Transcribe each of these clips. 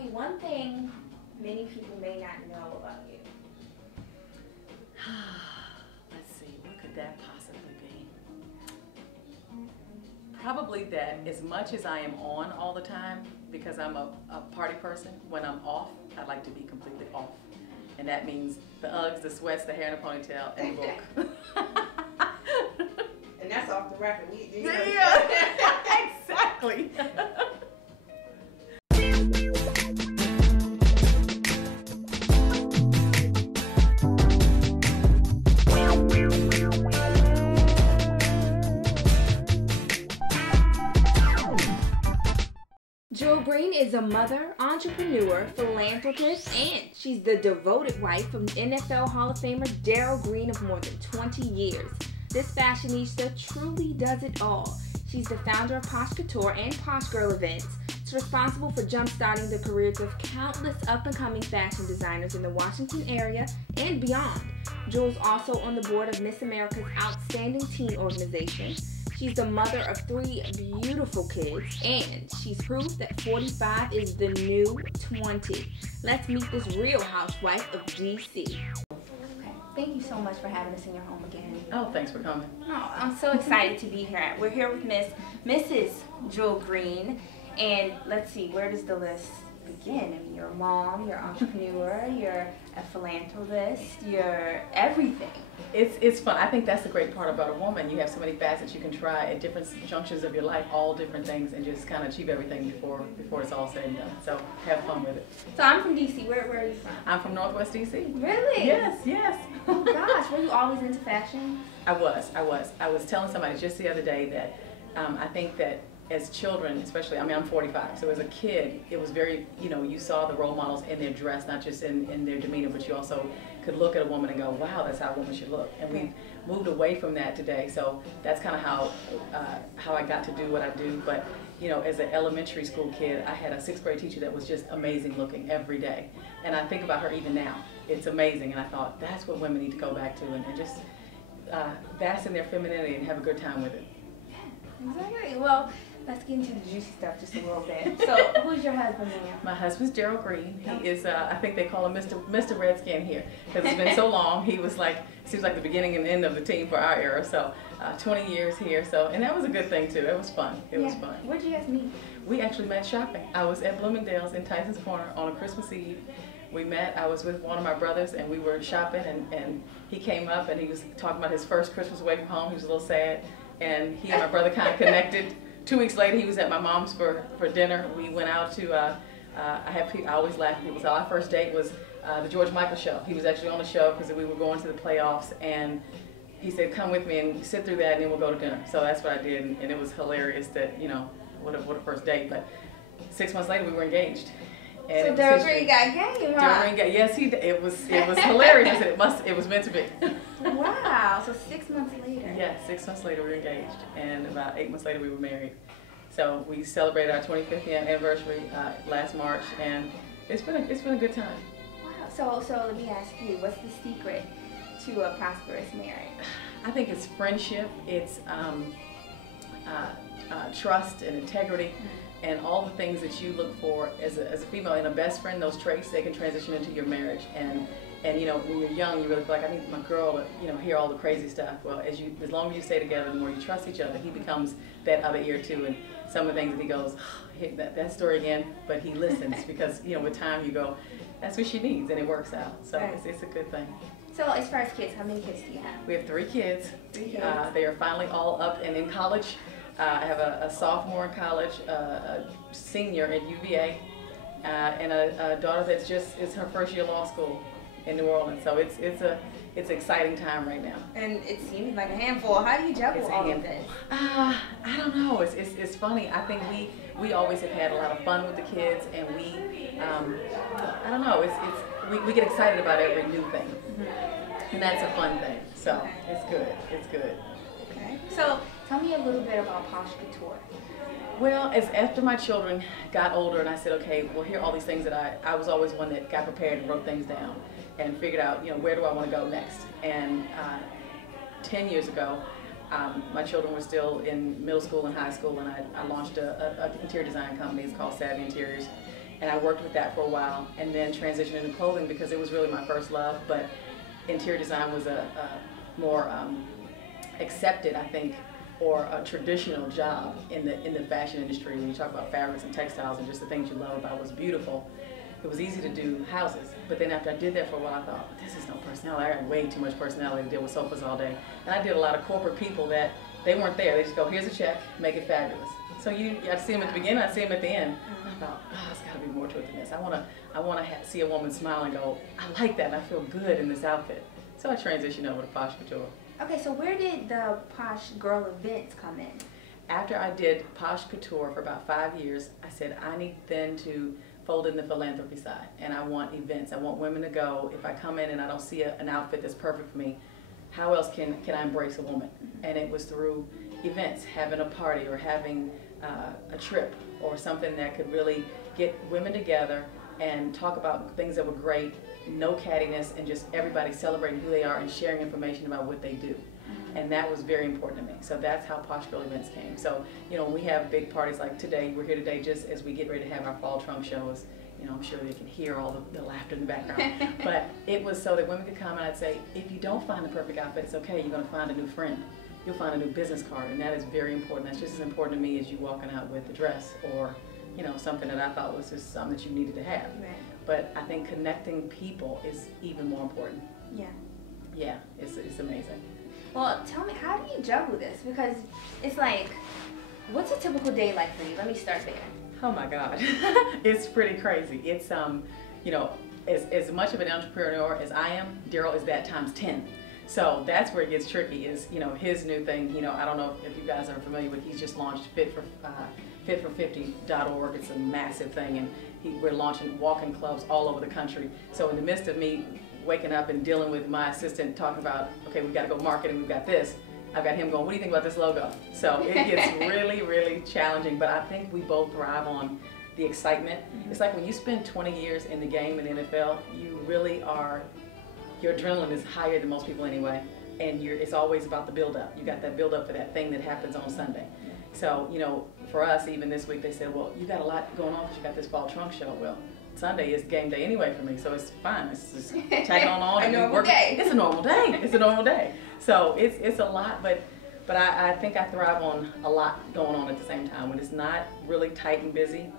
me one thing many people may not know about you. Let's see, what could that possibly be? Probably that as much as I am on all the time, because I'm a party person, when I'm off, I like to be completely off. And that means the Uggs, the sweats, the hair in a ponytail, and the book. And that's off the record. Yeah, exactly. Jewell Green is a mother, entrepreneur, philanthropist, and she's the devoted wife of NFL Hall of Famer Jewell Green of more than 20 years. This fashionista truly does it all. She's the founder of Posh Couture and Posh Girl events. She's responsible for jump-starting the careers of countless up-and-coming fashion designers in the Washington area and beyond. Jewell's also on the board of Miss America's Outstanding Teen Organization. She's the mother of 3 beautiful kids, and she's proof that 45 is the new 20. Let's meet this real housewife of DC. Okay, thank you so much for having us in your home again. Oh, thanks for coming. Oh, I'm so excited to be here. We're here with Mrs. Jewell Green, and let's see, where does the list begin? I mean, you're a mom, you're an entrepreneur, you're a philanthropist, you're everything. It's fun. I think that's the great part about a woman. You have so many facets you can try at different junctions of your life, all different things, and just kind of achieve everything before it's all said and done. So have fun with it. So I'm from DC. Where are you from? I'm from Northwest DC. Really? Yes. Oh gosh, were you always into fashion? I was telling somebody just the other day that I think that as children, especially, I mean, I'm 45, so as a kid, it was very, you saw the role models in their dress, not just in their demeanor, but you also could look at a woman and go, wow, that's how a woman should look. And we've moved away from that today, so that's kind of how I got to do what I do. But, as an elementary school kid, I had a 6th grade teacher that was just amazing looking every day. And I think about her even now. It's amazing, and I thought, that's what women need to go back to, and just bask in their femininity and have a good time with it. Yeah, exactly. Well, let's get into the juicy stuff just a little bit. So, who's your husband, ma'am? My husband's Jewell Green. He is, I think they call him Mr. Redskin here, because it's been so long. He was seems like the beginning and end of the team for our era. So, 20 years here. So, and that was a good thing too. It was fun. It was fun. Where'd you guys meet? We actually met shopping. I was at Bloomingdale's in Tyson's Corner on a Christmas Eve. We met. I was with one of my brothers, and we were shopping, and he came up and he was talking about his first Christmas away from home. He was a little sad, and he and my brother kind of connected. 2 weeks later, he was at my mom's for dinner. We went out to, I always laugh at people, so our first date was the George Michael show. He was actually on the show because we were going to the playoffs, and he said, come with me and sit through that, and then we'll go to dinner. So that's what I did, and it was hilarious that, what a first date. But 6 months later, we were engaged. And so Jewell Green got game, huh? Yes, he did. It was hilarious. I said, it was meant to be. Wow, so 6 months later. Yeah, 6 months later we were engaged, and about 8 months later we were married. So we celebrated our 25th anniversary last March, and it's been a good time. Wow. So let me ask you, what's the secret to a prosperous marriage? I think it's friendship. It's trust and integrity. And all the things that you look for as a female in a best friend, those traits, they can transition into your marriage. And when you're young, you really feel like, I need my girl to, hear all the crazy stuff. Well, as long as you stay together, the more you trust each other, he becomes that other ear too. And some of the things that he goes, oh, that story again, but he listens because, with time you go, that's what she needs, and it works out. So it's a good thing. So as far as kids, how many kids do you have? We have 3 kids. 3 kids. They are finally all up and in college. I have a sophomore in college, a senior at UVA, and a daughter that's is her first year law school in New Orleans. So it's an exciting time right now. And it seems like a handful. How do you juggle all of this? I don't know. It's funny. I think we always have had a lot of fun with the kids, and I don't know. We get excited about every new thing, and that's a fun thing. So it's good. It's good. Okay. So tell me a little bit about Posh Couture. Well, after my children got older, and I said, okay, well, here are all these things that I was always one that got prepared and wrote things down and figured out, where do I want to go next? And 10 years ago, my children were still in middle school and high school, and I launched an interior design company. It's called Savvy Interiors. And I worked with that for a while, and then transitioned into clothing because it was really my first love. But interior design was a more accepted, I think, or a traditional job in the fashion industry. When you talk about fabrics and textiles and just the things you love about what's beautiful, it was easy to do houses. But then after I did that for a while, I thought, this is no personality. I got way too much personality to deal with sofas all day. And I did a lot of corporate people that they weren't there. They just go, here's a check, make it fabulous. So I see them at the beginning, I see them at the end. I thought, oh, there's got to be more to it than this. I want to see a woman smile and go, I like that, and I feel good in this outfit. So I transitioned over to Posh Couture. Okay, so where did the Posh Girl events come in? After I did Posh Couture for about 5 years, I said I need then to fold in the philanthropy side, and I want events. I want women to go, if I come in and I don't see an outfit that's perfect for me, how else can I embrace a woman? And it was through events, having a party or having a trip or something that could really get women together and talk about things that were great, no cattiness, and just everybody celebrating who they are and sharing information about what they do. And that was very important to me. So that's how Posh Girl events came. So, you know, when we have big parties like today, we're here today just as we get ready to have our fall trunk shows. You know, I'm sure they can hear all the laughter in the background. But it was so that women could come, and I'd say, if you don't find the perfect outfit, it's okay. You're going to find a new friend. You'll find a new business card, and that is very important. That's just as important to me as you walking out with a dress or, you know, something that I thought was just something that you needed to have. Right. But I think connecting people is even more important. Yeah. Yeah, it's amazing. Well, tell me, how do you juggle this? Because it's like, what's a typical day like for you? Let me start there. Oh my God, it's pretty crazy. It's you know, as much of an entrepreneur as I am, Daryl is that times 10. So that's where it gets tricky. Is, you know, his new thing. You know, I don't know if you guys are familiar with. He's just launched fitfor50.org. It's a massive thing, and we're launching walk-in clubs all over the country. So in the midst of me waking up and dealing with my assistant talking about, okay, we've got to go marketing, we've got this, I've got him going, what do you think about this logo? So it gets really, really challenging, but I think we both thrive on the excitement. It's like when you spend 20 years in the game in the NFL, you really are, your adrenaline is higher than most people anyway, and it's always about the build-up. You got that build-up for that thing that happens on Sunday. So, you know, for us, even this week, they said, well, you got a lot going on because you got this fall trunk show. Well, Sunday is game day anyway for me, so it's fine. It's just tag on a normal day. It's a normal day. It's a normal day. So it's a lot, but I think I thrive on a lot going on at the same time. When it's not really tight and busy,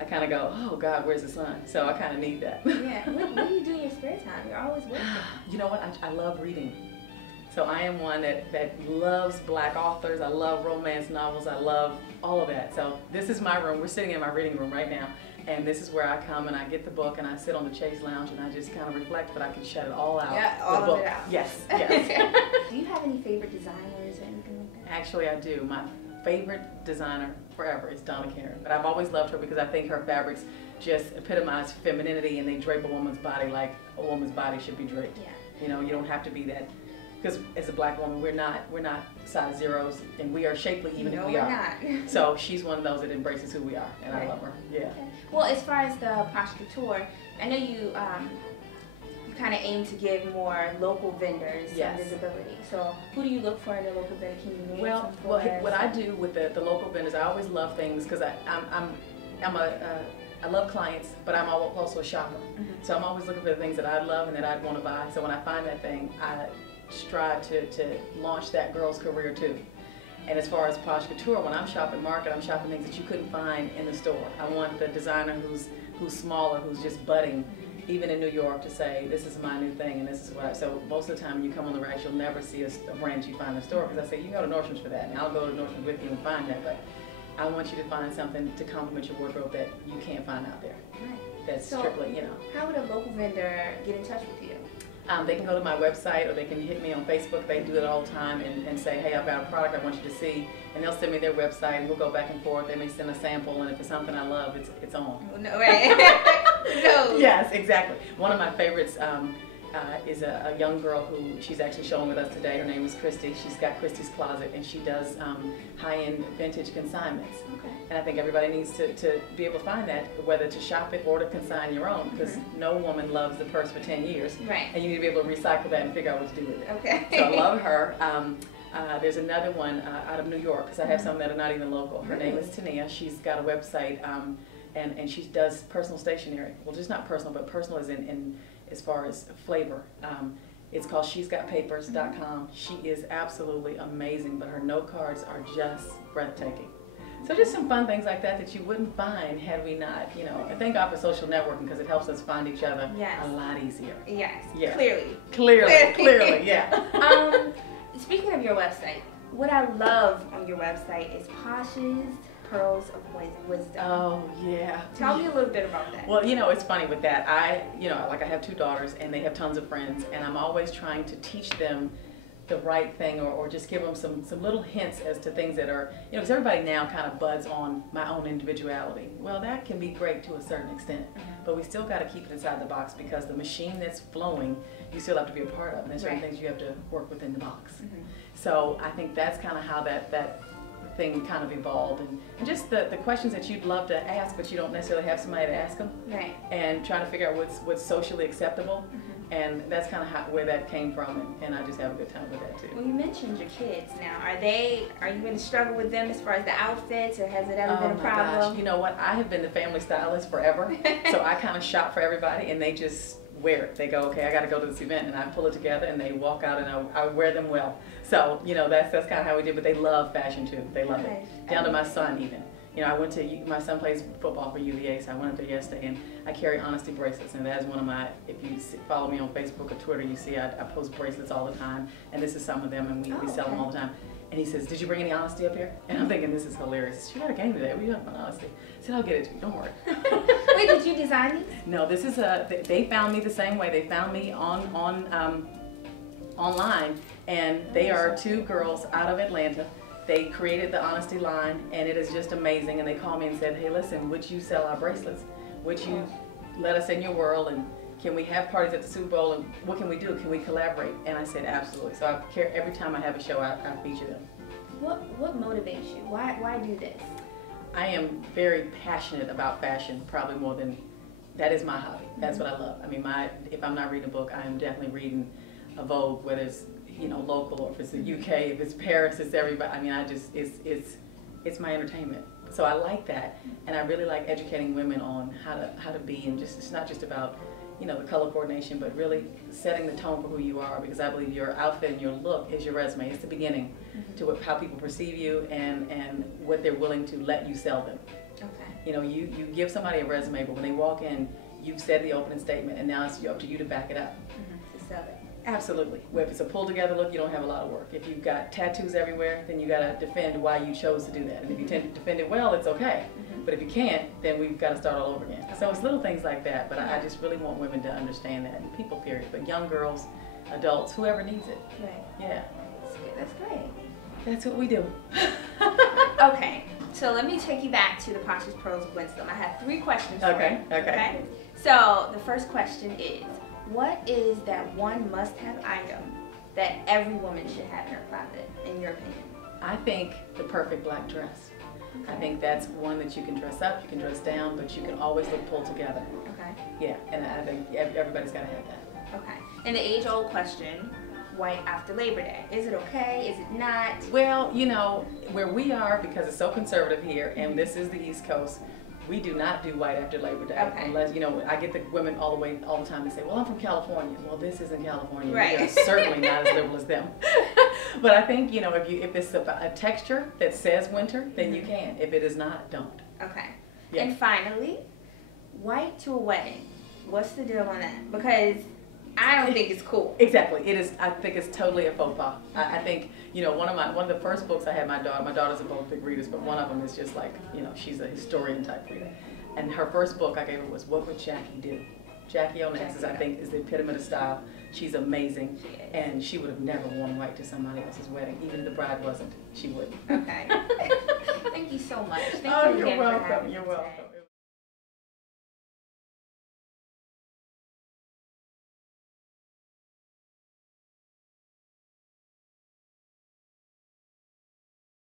I kind of go, oh God, where's the sun? So I kind of need that. Yeah. What do you do in your spare time? You're always working. You know what? I love reading. So I am one that loves Black authors. I love romance novels. I love all of that. So this is my room. We're sitting in my reading room right now. And this is where I come and I get the book and I sit on the chaise lounge and I just kind of reflect, but I can shut it all out. Yeah, all of it out. Yes, yes. Do you have any favorite designers or anything like that? Actually, I do. My favorite designer forever is Donna Karan. But I've always loved her because I think her fabrics just epitomize femininity, and they drape a woman's body like a woman's body should be draped. Yeah. You know, you don't have to be that. Because as a Black woman, we're not size zeros, and we are shapely even if we are. Not. So she's one of those that embraces who we are, and right. I love her. Yeah. Okay. Well, as far as the Posh Couture, I know you kind of aim to give more local vendors some visibility. So who do you look for in a local vendor? Can you name well, what I do with the local vendors, I always love things because I love clients, but I'm also a shopper. So I'm always looking for the things that I love and that I'd want to buy. So when I find that thing, I strive to launch that girl's career too. And as far as Posh Couture, when I'm shopping market, I'm shopping things that you couldn't find in the store. I want the designer who's smaller, who's just budding, even in New York, to say, this is my new thing and this is what so most of the time when you come on the racks, you'll never see a brand you find in the store, because I say, you can go to Nordstrom's for that, and I'll go to Nordstrom's with you and find that, but I want you to find something to complement your wardrobe that you can't find out there. Right. That's strictly, you know. How would a local vendor get in touch with you? They can go to my website, or they can hit me on Facebook. They do it all the time and say, hey, I've got a product I want you to see. And they'll send me their website, and we'll go back and forth. They may send a sample, and if it's something I love, it's on. No way. No. Yes, exactly. One of my favorites is a young girl who she's actually showing with us today. Her name is Christy. She's got Christy's Closet, and she does high-end vintage consignments. Okay. And I think everybody needs to be able to find that, whether to shop it or to consign your own, because no woman loves the purse for 10 years. Right. And you need to be able to recycle that and figure out what to do with it. Okay. So I love her. There's another one out of New York, because I have some that are not even local. Her name is Tania. She's got a website. and she does personal stationery. Well, just not personal, but personal in as far as flavor. It's called she'sgotpapers.com. She is absolutely amazing, but her note cards are just breathtaking. So just some fun things like that you wouldn't find had we not, and thank God for social networking, because it helps us find each other a lot easier. Yes, yeah. Clearly, yeah. Speaking of your website, what I love on your website is Posh's Pearls of Wisdom. Oh, yeah. Tell me a little bit about that. Well, it's funny with that. I have 2 daughters, and they have tons of friends, and I'm always trying to teach them the right thing, or just give them some little hints as to things that are, because everybody now kind of buds on my own individuality. Well, that can be great to a certain extent, but we still got to keep it inside the box, because the machine that's flowing, you still have to be a part of, and there's certain things you have to work within the box. So I think that's kind of how that thing kind of evolved, and just the questions that you'd love to ask, but you don't necessarily have somebody to ask them, and trying to figure out what's socially acceptable. And that's kind of where that came from, and I just have a good time with that too. Well, you mentioned your kids now. Are you going to struggle with them as far as the outfits, or has it ever been a problem? Gosh. You know what? I have been the family stylist forever, so I kind of shop for everybody, and they just wear it. They go, okay, I got to go to this event, and I pull it together, and they walk out, and I wear them well. So that's kind of how we did. But they love fashion too. They love it, down to my son even. I went to, my son plays football for UVA, so I went up there yesterday, and I carry honesty bracelets, and that is one of my, if you follow me on Facebook or Twitter, you see I post bracelets all the time, and this is some of them, and we sell them all the time. And he says, did you bring any honesty up here? And I'm thinking, this is hilarious. She got a game today. What are you talking about honesty? I said, I'll get it to you. Don't worry. Wait, did you design these? No, this is they found me the same way. They found me online, and they are 2 girls out of Atlanta. They created the honesty line, and it is just amazing. And they called me and said, hey, listen, would you sell our bracelets? Would you let us in your world, and can we have parties at the Super Bowl, and what can we do? Can we collaborate? And I said, absolutely. So every time I have a show, I feature them. What motivates you? Why do this? I am very passionate about fashion, probably more than, that is my hobby. That's what I love. I mean, if I'm not reading a book, I am definitely reading a Vogue, whether it's local, or if it's the UK, if it's Paris, it's everybody. I mean, it's my entertainment. So I like that, and I really like educating women on how to be, and it's not just about the color coordination, but really setting the tone for who you are, because I believe your outfit and your look is your resume. It's the beginning to how people perceive you and what they're willing to let you sell them. Okay. You give somebody a resume, but when they walk in, you've said the opening statement, and now it's up to you to back it up. To sell it. Absolutely. If it's a pull together look, you don't have a lot of work. If you've got tattoos everywhere, then you got to defend why you chose to do that. And if you tend to defend it well, it's okay. But if you can't, then we've got to start all over again. So it's little things like that, but I just really want women to understand that, and people period, but young girls, adults, whoever needs it. Right. Yeah. That's great. That's what we do. Okay, so let me take you back to the Posh's Pearls of Wisdom. I have 3 questions for you. Okay. So the first question is, what is that one must-have item that every woman should have in her closet, in your opinion? I think the perfect black dress. Okay. I think that's one that you can dress up, you can dress down, but you can always look pulled together. Okay. Yeah, and I think everybody's got to have that. Okay. And the age-old question, white after Labor Day. Is it okay? Is it not? Well, where we are, because it's so conservative here, and this is the East Coast, we do not do white after Labor Day. Okay. Unless, I get the women all the time, they say, well, I'm from California. Well, this isn't California. Right. We are certainly not as liberal as them. But I think, if it's a texture that says winter, then you can. If it is not, don't. Okay. Yeah. And finally, white to a wedding. What's the deal on that? Because I don't think it's cool. Exactly. It is. I think it's totally a faux pas. I think, one of the first books I had my daughters are both big readers, but one of them is just like, she's a historian type reader. And her first book I gave her was What Would Jackie Do? Jackie Onassis, I think, is the epitome of style. She's amazing, and she would have never worn white to somebody else's wedding. Even if the bride wasn't, she wouldn't. Okay. Thank you so much. Thank you you're again welcome. for having You're me welcome. today.